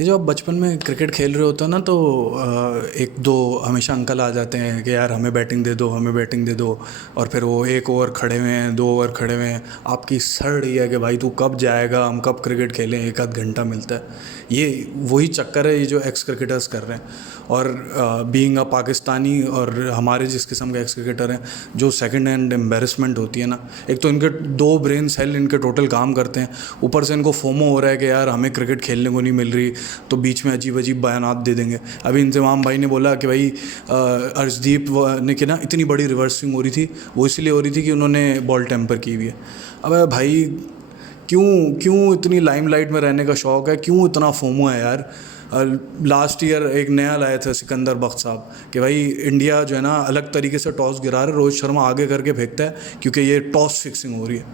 ये जब आप बचपन में क्रिकेट खेल रहे होते हो ना तो एक दो हमेशा अंकल आ जाते हैं कि यार हमें बैटिंग दे दो, हमें बैटिंग दे दो। और फिर वो एक ओवर खड़े हुए हैं, दो ओवर खड़े हुए हैं, आपकी सड़ रही है कि भाई तू कब जाएगा, हम कब क्रिकेट खेलें, एक आध घंटा मिलता है। ये वही चक्कर है ये जो एक्स क्रिकेटर्स कर रहे हैं। और बीइंग अ पाकिस्तानी और हमारे जिस किस्म के एक्स क्रिकेटर हैं, जो सेकंड हैंड एम्बेरसमेंट होती है ना, एक तो इनके दो ब्रेन सेल इनके टोटल काम करते हैं, ऊपर से इनको फोमो हो रहा है कि यार हमें क्रिकेट खेलने को नहीं मिल रही, तो बीच में अजीब अजीब बयानात दे देंगे। अभी इंतज़ाम भाई ने बोला कि भाई अर्शदीप ने कि ना इतनी बड़ी रिवर्स स्विंग हो रही थी, वो इसलिए हो रही थी कि उन्होंने बॉल टेम्पर की हुई है। अबे भाई क्यों क्यों इतनी लाइमलाइट में रहने का शौक़ है, क्यों इतना फोमो है यार। लास्ट ईयर एक नया लाए थे सिकंदर बख्त साहब कि भाई इंडिया जो है ना अलग तरीके से टॉस गिरा रहा है, रोहित शर्मा आगे करके फेंकता है क्योंकि ये टॉस फिक्सिंग हो रही है।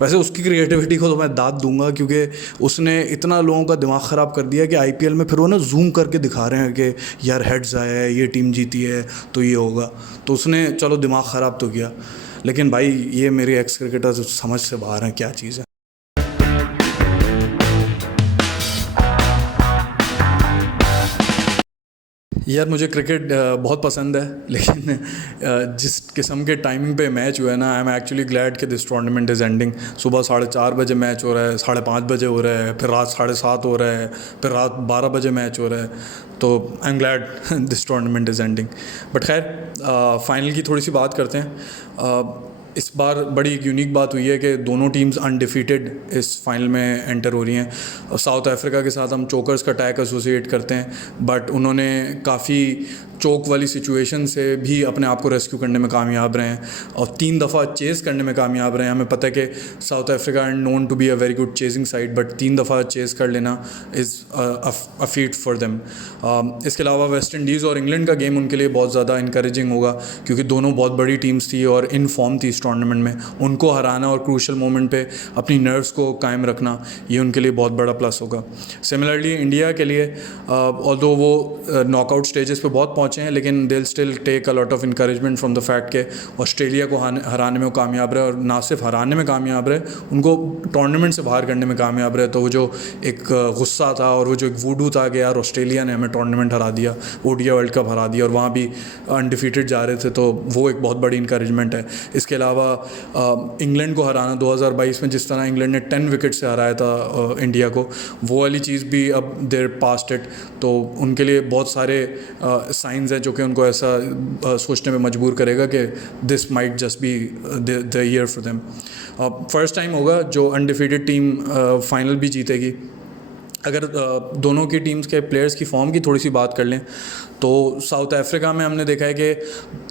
वैसे उसकी क्रिएटिविटी को तो मैं दाद दूंगा क्योंकि उसने इतना लोगों का दिमाग ख़राब कर दिया कि आईपीएल में फिर वो ना जूम करके दिखा रहे हैं कि यार हेड्स आया है, ये टीम जीती है तो ये होगा। तो उसने चलो दिमाग ख़राब तो किया, लेकिन भाई ये मेरे एक्स क्रिकेटर समझ से बाहर हैं क्या चीज़ है। यार मुझे क्रिकेट बहुत पसंद है, लेकिन जिस किस्म के टाइमिंग पे मैच हुआ है ना, आई एम एक्चुअली ग्लैड कि दिस टूर्नामेंट इज़ एंडिंग। सुबह 4:30 बजे मैच हो रहा है, 5:30 बजे हो रहा है, फिर रात 7:30 हो रहा है, फिर रात 12 बजे मैच हो रहा है। तो I am glad this tournament is ending. But खैर फाइनल की थोड़ी सी बात करते हैं। इस बार बड़ी एक यूनिक बात हुई है कि दोनों टीम्स अनडिफीटेड इस फाइनल में एंटर हो रही हैं। साउथ अफ्रीका के साथ हम चोकर्स का टैग एसोसिएट करते हैं, बट उन्होंने काफ़ी चोक वाली सिचुएशन से भी अपने आप को रेस्क्यू करने में कामयाब रहे हैं और 3 दफ़ा चेज़ करने में कामयाब रहे हैं। हमें पता है कि South Africa and known to be a very good chasing side, but 3 दफ़ा चेज़ कर लेना is a feat for them. इसके अलावा वेस्ट इंडीज़ और इंग्लैंड का गेम उनके लिए बहुत ज़्यादा इंकरेजिंग होगा क्योंकि दोनों बहुत बड़ी टीम्स थी और इन फॉर्म थी इस टूर्नामेंट में। उनको हराना और क्रूशल मोमेंट पे अपनी नर्व्स को कायम रखना, ये उनके लिए बहुत बड़ा प्लस होगा। सिमिलरली इंडिया के लिए ऑल्दो वो नॉकआउट स्टेजेस पे बहुत पहुँचे हैं, लेकिन they still take a lot of encouragement from the fact के ऑस्ट्रेलिया को हराने में वो कामयाब रहे, और ना सिर्फ हराने में कामयाब रहे, उनको टूर्नामेंट से बाहर करने में कामयाब रहे। तो वो जो एक गुस्सा था और वो जो एक वूडू था कि यार ऑस्ट्रेलिया ने हमें टूर्नामेंट हरा दिया, ओडीआई वर्ल्ड कप हरा दिया और वहाँ भी अनडिफीटेड जा रहे थे, तो वो एक बहुत बड़ी इंकरेजमेंट है। इसके अलावा इंग्लैंड को हराना 2022 में जिस तरह इंग्लैंड ने 10 विकेट से हराया था इंडिया को, वो वाली चीज़ भी अब देर पास्ट इट। तो उनके लिए बहुत सारे साइंस हैं जो कि उनको ऐसा सोचने में मजबूर करेगा कि this might just be the year for them. First time होगा जो अनडिफीटेड टीम फाइनल भी जीतेगी। अगर दोनों की टीम्स के प्लेयर्स की फॉर्म की थोड़ी सी बात कर लें तो साउथ अफ्रीका में हमने देखा है कि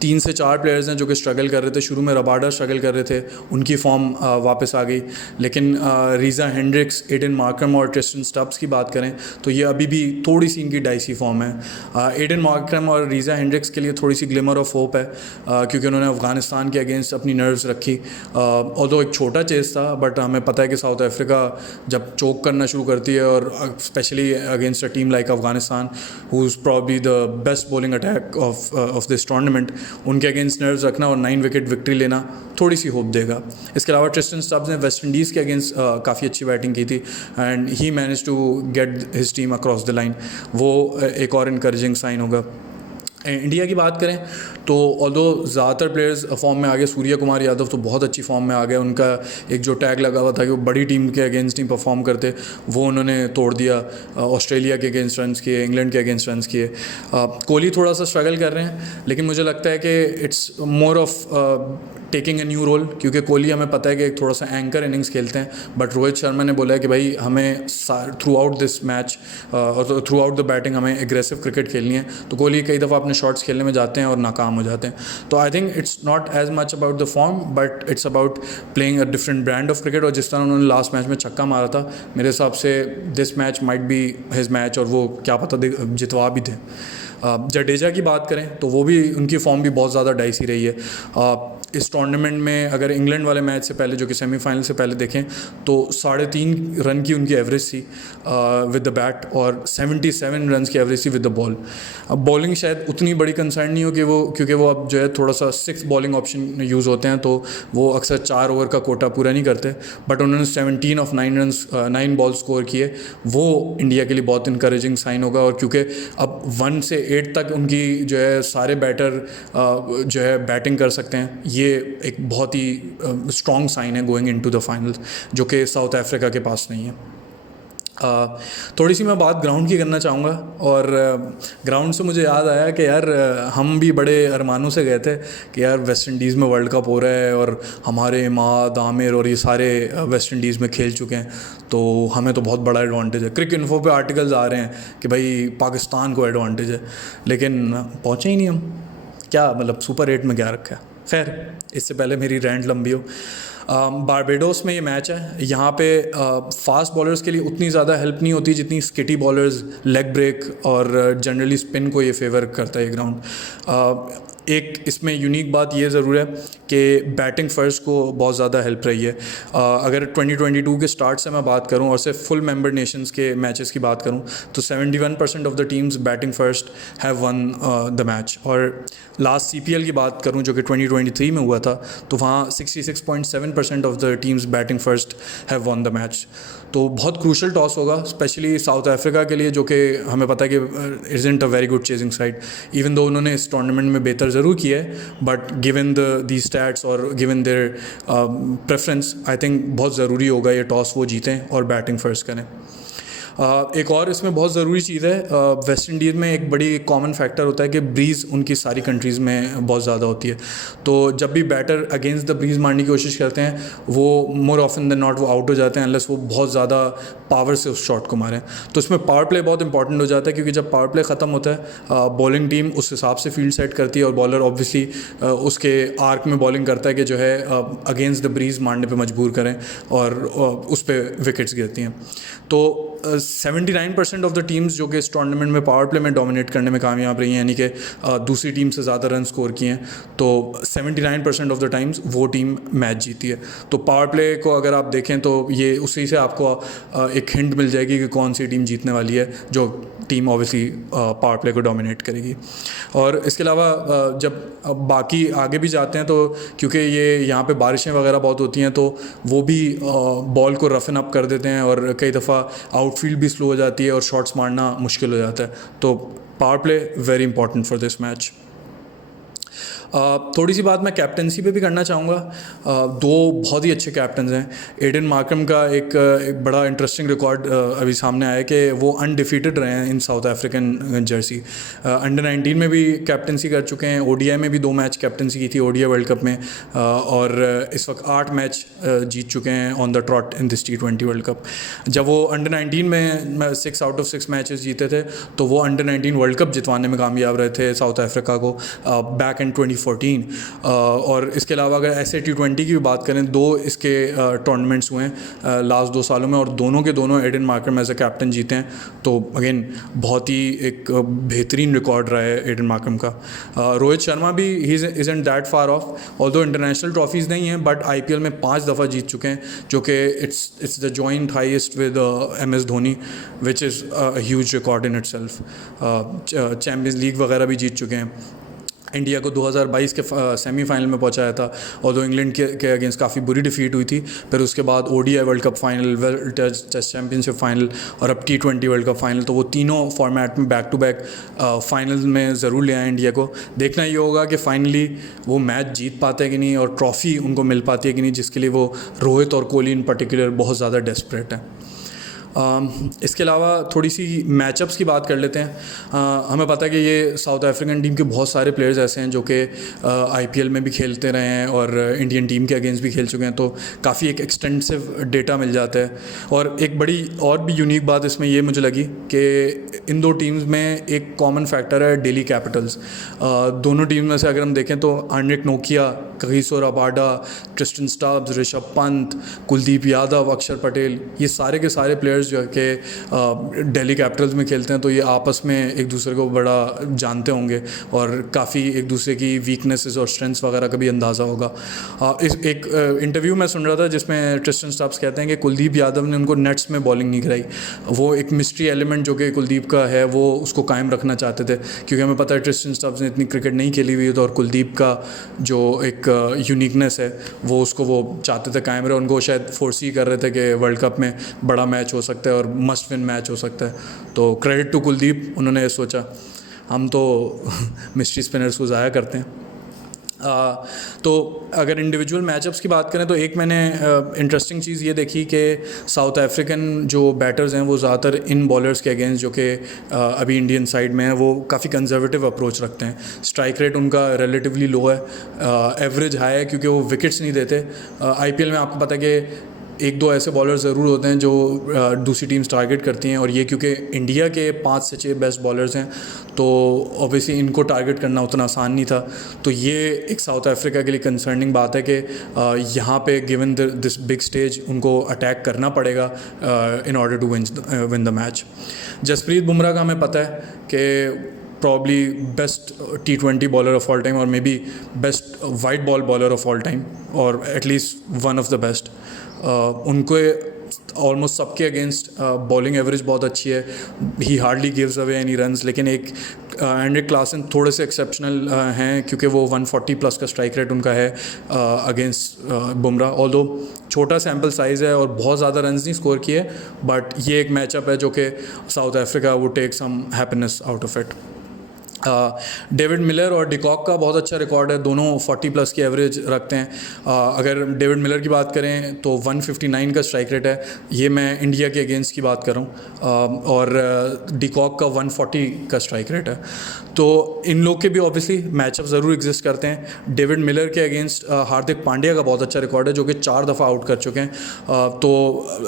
3 से 4 प्लेयर्स हैं जो कि स्ट्रगल कर रहे थे। शुरू में रबाडा स्ट्रगल कर रहे थे, उनकी फॉर्म वापस आ गई, लेकिन रीज़ा हेंड्रिक्स, एडन मार्करम और ट्रिस्टन स्टब्स की बात करें तो ये अभी भी थोड़ी सी इनकी डाइसी फॉर्म है। एडन मार्करम और रीज़ा हेंड्रिक्स के लिए थोड़ी सी ग्लिमर ऑफ होप है क्योंकि उन्होंने अफ़गानिस्तान के अगेंस्ट अपनी नर्व्स रखी। ऑल्दो एक छोटा चेस था, बट हमें पता है कि साउथ अफ्रीका जब चोक करना शुरू करती है, और specially against a team like Afghanistan who is probably the best bowling attack of this tournament, उनके अगेंस्ट नर्व्स रखना और 9 विकेट विक्ट्री लेना थोड़ी सी होप देगा। इसके अलावा ट्रिस्टन स्टब्स ने वेस्ट इंडीज़ के अगेंस्ट काफ़ी अच्छी बैटिंग की थी and he manage to get his team across the line, वो एक और इनकरेजिंग साइन होगा। इंडिया की बात करें तो ऑल्दो ज़्यादातर प्लेयर्स फॉर्म में आ गए, सूर्य कुमार यादव तो बहुत अच्छी फॉर्म में आ गए, उनका एक जो टैग लगा हुआ था कि वो बड़ी टीम के अगेंस्ट ही परफॉर्म करते, वो उन्होंने तोड़ दिया। ऑस्ट्रेलिया के अगेंस्ट रन्स किए, इंग्लैंड के अगेंस्ट रन्स किए। कोहली थोड़ा सा स्ट्रगल कर रहे हैं, लेकिन मुझे लगता है कि it's more of taking a new role, क्योंकि कोहली हमें पता है कि एक थोड़ा सा एंकर इनिंग्स खेलते हैं, बट रोहित शर्मा ने बोला है कि भाई हमें थ्रू आउट दिस मैच और थ्रू आउट द बैटिंग हमें एग्रेसिव क्रिकेट खेलनी है। तो कोहली कई दफ़ा अपने शॉट्स खेलने में जाते हैं और नाकाम हो जाते हैं। तो I think it's not as much about the form, but it's about playing a different brand of cricket. और जिस तरह उन्होंने लास्ट मैच में छक्का मारा था, मेरे हिसाब से this match might be his match, और वो क्या पता जितवा भी थे। जडेजा की बात करें तो वो भी, उनकी फॉर्म भी बहुत ज़्यादा डाइसी रही है। इस टूर्नामेंट में अगर इंग्लैंड वाले मैच से पहले जो कि सेमीफाइनल से पहले देखें तो 3.5 रन की उनकी एवरेज थी विद द बैट और 77 रन की एवरेज थी विद द बॉल। अब बॉलिंग शायद उतनी बड़ी कंसर्न नहीं हो कि वो, क्योंकि वो अब जो है थोड़ा सा 6 बॉलिंग ऑप्शन यूज़ होते हैं तो वो अक्सर 4 ओवर का कोटा पूरा नहीं करते, बट उन्होंने 17 ऑफ 9 बॉल स्कोर किए, वो इंडिया के लिए बहुत इंकरेजिंग साइन होगा। और क्योंकि अब 1 से 8 तक उनकी जो है सारे बैटर जो है बैटिंग कर सकते हैं, ये एक बहुत ही स्ट्रॉन्ग साइन है गोइंग इनटू द फाइनल, जो कि साउथ अफ्रीका के पास नहीं है। थोड़ी सी मैं बात ग्राउंड की करना चाहूँगा, और ग्राउंड से मुझे याद आया कि यार हम भी बड़े अरमानों से गए थे कि यार वेस्ट इंडीज़ में वर्ल्ड कप हो रहा है और हमारे इमाद आमिर और ये सारे वेस्ट इंडीज़ में खेल चुके हैं, तो हमें तो बहुत बड़ा एडवांटेज है। क्रिक इन्फो पे आर्टिकल्स आ रहे हैं कि भाई पाकिस्तान को एडवांटेज है, लेकिन पहुँचे ही नहीं हम। क्या मतलब सुपर 8 में क्या रखा है। खैर, इससे पहले मेरी रैंट लंबी हो, बारबेडोस में ये मैच है। यहाँ पे फास्ट बॉलर्स के लिए उतनी ज़्यादा हेल्प नहीं होती जितनी स्किटी बॉलर्स, लेग ब्रेक और जनरली स्पिन को ये फेवर करता है ये ग्राउंड। एक इसमें यूनिक बात ये ज़रूर है कि बैटिंग फर्स्ट को बहुत ज़्यादा हेल्प रही है। अगर 2022 के स्टार्ट से मैं बात करूं और सिर्फ फुल मेंबर नेशंस के मैचेस की बात करूं तो 71% of the teams batting first have won the match. और लास्ट CPL की बात करूं जो कि 2023 में हुआ था, तो वहाँ 66.7% of the teams batting first have won the match. तो बहुत क्रूशल टॉस होगा, स्पेशली साउथ अफ्रीका के लिए, जो कि हमें पता है कि isn't a very good chasing side, even though उन्होंने इस टूर्नामेंट में बेहतर ज़रूर किया है, बट गिवन दी स्टैट्स और given their preference, I think बहुत ज़रूरी होगा ये टॉस वो जीतें और बैटिंग फर्स्ट करें। एक और इसमें बहुत ज़रूरी चीज़ है, वेस्ट इंडीज़ में एक बड़ी कॉमन फैक्टर होता है कि ब्रीज़ उनकी सारी कंट्रीज़ में बहुत ज़्यादा होती है, तो जब भी बैटर अगेंस्ट द ब्रीज़ मारने की कोशिश करते हैं वो मोर ऑफन देन नॉट वो आउट हो जाते हैं, अनलेस वो बहुत ज़्यादा पावर से उस शॉट को मारें। तो इसमें पावर प्ले बहुत इंपॉर्टेंट हो जाता है, क्योंकि जब पावर प्ले ख़त्म होता है बॉलिंग टीम उस हिसाब से फील्ड सेट करती है और बॉलर ऑब्वियसली उसके आर्क में बॉलिंग करता है कि जो है अगेंस्ट द ब्रीज़ मारने पे मजबूर करें और उस पर विकेट्स गिरती हैं। तो 79% ऑफ द टीम्स जो कि इस टूर्नामेंट में पावर प्ले में डोमिनेट करने में कामयाब रही हैं, यानी कि दूसरी टीम से ज़्यादा रन स्कोर किए हैं, तो 79% ऑफ द टाइम्स वो टीम मैच जीती है। तो पावर प्ले को अगर आप देखें तो ये उसी से आपको एक हिंट मिल जाएगी कि कौन सी टीम जीतने वाली है, जो टीम ऑब्वियसली पावर प्ले को डोमिनेट करेगी। और इसके अलावा जब बाकी आगे भी जाते हैं तो क्योंकि ये यहाँ पे बारिशें वगैरह बहुत होती हैं, तो वो भी बॉल को रफन अप कर देते हैं और कई दफ़ा आउटफील्ड भी स्लो हो जाती है और शॉट्स मारना मुश्किल हो जाता है। तो power play very important for this match. थोड़ी सी बात मैं कैप्टनसी पे भी करना चाहूँगा। दो बहुत ही अच्छे कैप्टन हैं। एडन मार्करम का एक बड़ा इंटरेस्टिंग रिकॉर्ड अभी सामने आया कि वो अनडिफीटेड रहे हैं इन साउथ अफ्रीकन जर्सी। अंडर 19 में भी कैप्टनसी कर चुके हैं, ODI में भी 2 मैच कैप्टनसी की थी ODI वर्ल्ड कप में, और इस वक्त 8 मैच जीत चुके हैं on the trout in this T20 world cup. जब वो अंडर 19 में 6 आउट ऑफ 6 मैचेस जीते थे, तो वो अंडर 19 वर्ल्ड कप जितवाने में कामयाब रहे थे साउथ अफ्रीका को बैक इन 2014। और इसके अलावा अगर ऐसे T20 की भी बात करें, 2 इसके टूर्नामेंट्स हुए हैं लास्ट 2 सालों में, और दोनों के दोनों Aiden Markram as a captain जीते हैं। तो अगेन बहुत ही एक बेहतरीन रिकॉर्ड रहा है एडन मार्करम का। रोहित शर्मा भी he isn't that far off, although international trophies नहीं हैं, बट IPL में 5 दफ़ा जीत चुके हैं, जो कि it's the joint highest with MS Dhoni, which is a huge record in itself. Champions league वगैरह भी जीत चुके हैं। इंडिया को 2022 के सेमीफाइनल में पहुंचाया था, और दो इंग्लैंड के अगेंस्ट काफ़ी बुरी डिफीट हुई थी। फिर उसके बाद ODI world cup final, test championship final और अब T20 वर्ल्ड कप फाइनल। तो वो तीनों फॉर्मेट में बैक टू बैक फाइनल में ज़रूर ले आए इंडिया को। देखना ये होगा कि फाइनली वो मैच जीत पाते हैं कि नहीं, और ट्रॉफ़ी उनको मिल पाती है कि नहीं, जिसके लिए वो रोहित और कोहली इन पर्टिकुलर बहुत ज़्यादा डेस्परेट हैं। इसके अलावा थोड़ी सी मैचअप्स की बात कर लेते हैं। हमें पता है कि ये साउथ अफ्रीकन टीम के बहुत सारे प्लेयर्स ऐसे हैं जो कि IPL में भी खेलते रहे हैं और इंडियन टीम के अगेंस्ट भी खेल चुके हैं, तो काफ़ी एक एक्सटेंसिव डेटा मिल जाता है। और एक बड़ी और भी यूनिक बात इसमें ये मुझे लगी कि इन 2 टीम्स में एक कॉमन फैक्टर है डेली कैपिटल्स। दोनों टीम में से अगर हम देखें तो आंड्रिक नोकिया, Kagiso Rabada, Tristan Stubbs, Rishabh Pant, Kuldeep Yadav, Axar Patel, ये सारे के सारे प्लेयर्स प्लेयर्स जो है कि दिल्ली कैपिटल्स में खेलते हैं, तो ये आपस में एक दूसरे को बड़ा जानते होंगे और काफ़ी एक दूसरे की वीकनेसेस और स्ट्रेंथ्स वगैरह का भी अंदाज़ा होगा। इस एक इंटरव्यू मैं सुन रहा था जिसमें ट्रिस्टन स्टब्स कहते हैं कि कुलदीप यादव ने उनको नेट्स में बॉलिंग नहीं कराई। वो एक मिस्ट्री एलिमेंट जो कि कुलदीप का है वो उसको कायम रखना चाहते थे, क्योंकि हमें पता है ट्रिस्टन स्टब्स ने इतनी क्रिकेट नहीं खेली हुई है, तो और कुलदीप का जो एक यूनिकनेस है वो उसको वो चाहते थे कायम रहे। उनको शायद फोर्स ही कर रहे थे कि वर्ल्ड कप में बड़ा मैच हो सकता है और मस्ट विन मैच हो सकता है। तो क्रेडिट टू कुलदीप, उन्होंने ये सोचा। हम तो मिस्ट्री स्पिनर्स को ज़ाया करते हैं। तो अगर इंडिविजुअल मैचअप्स की बात करें तो एक मैंने इंटरेस्टिंग चीज़ ये देखी कि साउथ अफ्रीकन जो बैटर्स हैं वो ज़्यादातर इन बॉलर्स के अगेंस्ट जो कि अभी इंडियन साइड में है वो काफ़ी कंजर्वेटिव अप्रोच रखते हैं। स्ट्राइक रेट उनका रिलेटिवली लो है, एवरेज हाई है क्योंकि वो विकेट्स नहीं देते। आईपीएल में आपको पता है कि एक दो ऐसे बॉलर ज़रूर होते हैं जो दूसरी टीम्स टारगेट करती हैं, और ये क्योंकि इंडिया के 5 से 6 बेस्ट बॉलर्स हैं तो ऑब्वियसली इनको टारगेट करना उतना आसान नहीं था। तो ये एक साउथ अफ्रीका के लिए कंसर्निंग बात है कि यहाँ पे गिवन दिस बिग स्टेज उनको अटैक करना पड़ेगा in order to win the match. Jasprit Bumrah का हमें पता है कि probably best T20 bowler of all time और may be best white ball bowler of all time और at least one of the best. उनको ऑलमोस्ट सबके अगेंस्ट बॉलिंग एवरेज बहुत अच्छी है, he hardly gives away any runs. लेकिन एक Heinrich Klaasen थोड़े से एक्सेप्शनल हैं क्योंकि वो 140 प्लस का स्ट्राइक रेट उनका है अगेंस्ट बुमराह। ऑल्दो छोटा सैम्पल साइज़ है और बहुत ज़्यादा रन्स नहीं स्कोर किए, बट ये एक मैचअप है जो कि साउथ अफ्रीका वो take some happiness out of it. David Miller और डिकॉक का बहुत अच्छा रिकॉर्ड है, दोनों 40 प्लस की एवरेज रखते हैं। अगर डेविड मिलर की बात करें तो 159 का स्ट्राइक रेट है, ये मैं इंडिया के अगेंस्ट की बात कर रहा हूँ, और डिकॉक का 140 का स्ट्राइक रेट है। तो इन लोग के भी ऑब्वियसली मैचअप ज़रूर एग्जिस्ट करते हैं। डेविड मिलर के अगेंस्ट हार्दिक पांड्या का बहुत अच्छा रिकॉर्ड है जो कि 4 दफ़ा आउट कर चुके हैं। तो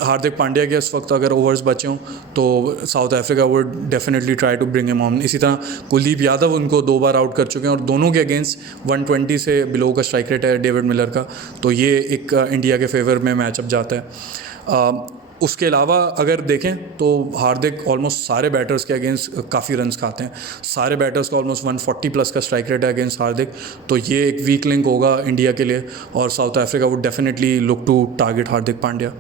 हार्दिक पांड्या के इस वक्त अगर ओवर्स बचे हों तो South Africa would definitely try to bring him on. इसी तरह कुलदीप यादव उनको 2 बार आउट कर चुके हैं और दोनों के अगेंस्ट 120 से बिलो का स्ट्राइक रेट है डेविड मिलर का। तो ये एक इंडिया के फेवर में मैचअप जाता है। उसके अलावा अगर देखें तो हार्दिक ऑलमोस्ट सारे बैटर्स के अगेंस्ट काफ़ी रन्स खाते हैं, सारे बैटर्स का ऑलमोस्ट 140 प्लस का स्ट्राइक रेट है अगेंस्ट हार्दिक। तो ये एक वीक लिंक होगा इंडिया के लिए और South Africa would definitely look to target Hardik Pandya.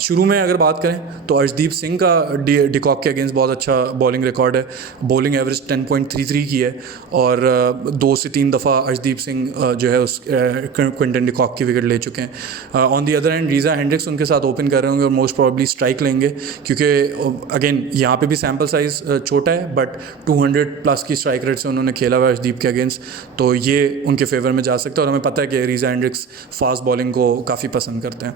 शुरू में अगर बात करें तो अर्शदीप सिंह का डिकॉक के अगेंस्ट बहुत अच्छा बॉलिंग रिकॉर्ड है, बॉलिंग एवरेज 10.33 की है और 2 से 3 दफ़ा अर्शदीप सिंह जो है उस क्विंटन डिकॉक की विकेट ले चुके हैं। On the other hand Reeza Hendricks उनके साथ ओपन कर रहे होंगे और मोस्ट प्रॉब्ली स्ट्राइक लेंगे क्योंकि अगेन यहाँ पे भी सैम्पल साइज़ छोटा है, बट 200 प्लस की स्ट्राइक रेट से उन्होंने खेला हुआ है अर्शदीप के अगेंस्ट, तो ये उनके फेवर में जा सकता है। और हमें पता है कि रीज़ा हेंड्रिक्स फास्ट बॉलिंग को काफ़ी पसंद करते हैं।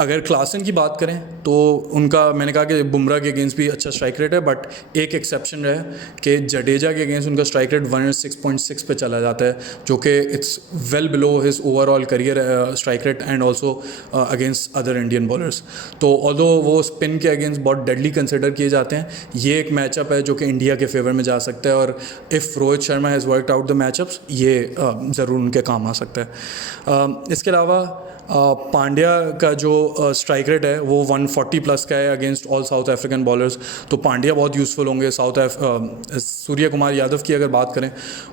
अगर क्लासन की बात करें तो उनका मैंने कहा कि बुमराह के अगेंस्ट भी अच्छा स्ट्राइक रेट है, बट एक एक्सेप्शन है कि जडेजा के अगेंस्ट उनका स्ट्राइक रेट 106.6 पे चला जाता है, जो कि it's well below his overall career strike rate and also against other Indian bowlers. तो ऑल्दो वो स्पिन के अगेंस्ट बहुत डेडली कंसिडर किए जाते हैं, ये एक मैचअप है जो कि इंडिया के फेवर में जा सकता है और if Rohit Sharma has worked out the matchups ये ज़रूर उनके काम आ सकता है। इसके अलावा पांड्या का जो स्ट्राइक रेट है वो 140 प्लस का है against all south African bowlers, तो पांड्या बहुत यूज़फुल होंगे। सूर्य कुमार यादव की अगर बात करें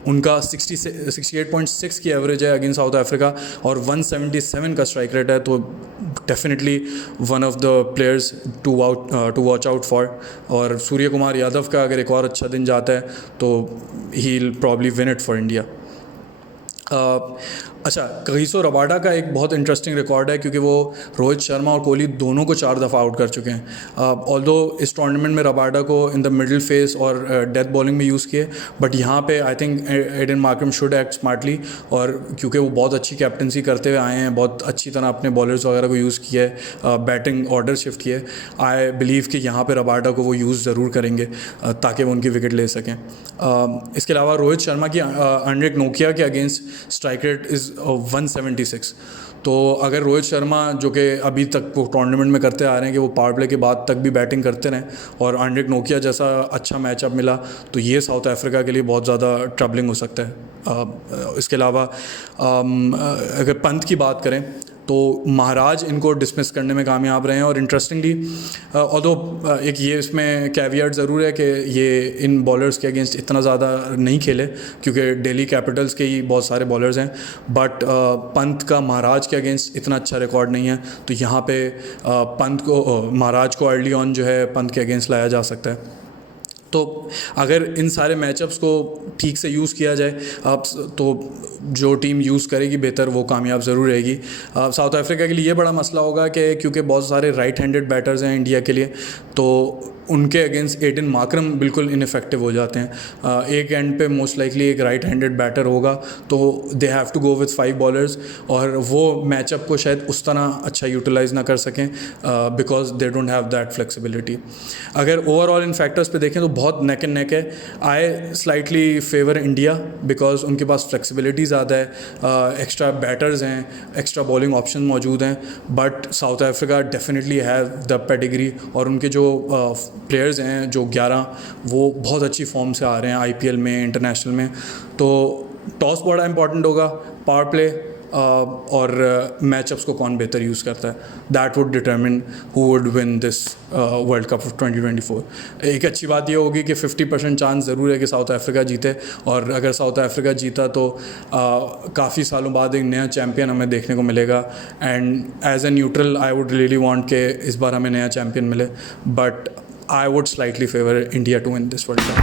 उनका 68.6 की एवरेज है अगेंस्ट साउथ अफ्रीका और 177 का स्ट्राइक रेट है, तो definitely one of the players to watch out for. और सूर्य कुमार यादव का अगर एक और अच्छा दिन जाता है तो he will probably win it for India. अच्छा, कगिसो रबाडा का एक बहुत इंटरेस्टिंग रिकॉर्ड है क्योंकि वो रोहित शर्मा और कोहली दोनों को 4 दफ़ा आउट कर चुके हैं। ऑल्दो इस टूर्नामेंट में रबाडा को इन द मिडिल फेस और डेथ बॉलिंग में यूज़ किए, बट यहाँ पे I think Aiden Markram should act smartly, और क्योंकि वो बहुत अच्छी कैप्टनसी करते हुए आए हैं, बहुत अच्छी तरह अपने बॉलर्स वगैरह को यूज़ किया है, बैटिंग ऑर्डर शिफ्ट किए, आई बिलीव कि यहाँ पर रबाडा को वो यूज़ ज़रूर करेंगे ताकि वो उनकी विकेट ले सकें। इसके अलावा रोहित शर्मा की एंड्रिक नोकिया के अगेंस्ट स्ट्राइक रेट इज़ 176। तो अगर रोहित शर्मा जो कि अभी तक वो टूर्नामेंट में करते आ रहे हैं कि वो पावर प्ले के बाद तक भी बैटिंग करते रहें और एंड्रिक नोकिया जैसा अच्छा मैचअप मिला तो ये साउथ अफ्रीका के लिए बहुत ज़्यादा ट्रबलिंग हो सकता है। इसके अलावा अगर पंत की बात करें तो महाराज इनको डिसमिस करने में कामयाब रहे हैं। और इंटरेस्टिंगली ऑल्दो एक ये इसमें कैवियट ज़रूर है कि ये इन बॉलर्स के अगेंस्ट इतना ज़्यादा नहीं खेले क्योंकि दिल्ली कैपिटल्स के ही बहुत सारे बॉलर्स हैं, बट पंत का महाराज के अगेंस्ट इतना अच्छा रिकॉर्ड नहीं है, तो यहाँ पे पंत को महाराज को अर्ली ऑन जो है पंत के अगेंस्ट लाया जा सकता है। तो अगर इन सारे मैचअप्स को ठीक से यूज़ किया जाए अब तो जो टीम यूज़ करेगी बेहतर वो कामयाब ज़रूर रहेगी। साउथ अफ्रीका के लिए ये बड़ा मसला होगा कि क्योंकि बहुत सारे राइट हैंडेड बैटर्स हैं इंडिया के लिए, तो उनके अगेंस्ट एडन मार्करम बिल्कुल इनफेक्टिव हो जाते हैं। एक एंड पे मोस्ट लाइकली एक राइट हैंडेड बैटर होगा, तो they have to go with 5 bowlers, और वो मैचअप को शायद उस तरह अच्छा यूटिलाइज़ ना कर सकें because they don't have that flexibility. अगर ओवरऑल इन फैक्टर्स पे देखें तो बहुत नेक एंड नेक है। आई स्लाइटली फेवर इंडिया बिकॉज उनके पास फ्लेक्सिबिलिटी ज़्यादा है, एक्स्ट्रा बैटर्स हैं, एक्स्ट्रा बॉलिंग ऑप्शन मौजूद हैं, but south Africa definitely have the pedigree, और उनके जो प्लेयर्स हैं जो 11 वो बहुत अच्छी फॉर्म से आ रहे हैं आईपीएल में, इंटरनेशनल में। तो टॉस बड़ा इंपॉर्टेंट होगा, पावर प्ले और मैचअप्स को कौन बेहतर यूज़ करता है, that would determine who would win this world cup of 2024। एक अच्छी बात ये होगी कि 50% चांस ज़रूर है कि साउथ अफ्रीका जीते, और अगर साउथ अफ्रीका जीता तो काफ़ी सालों बाद एक नया चैम्पियन हमें देखने को मिलेगा। And as a neutral I would really want कि इस बार हमें नया चैम्पियन मिले, but I would slightly favor India to win this World Cup.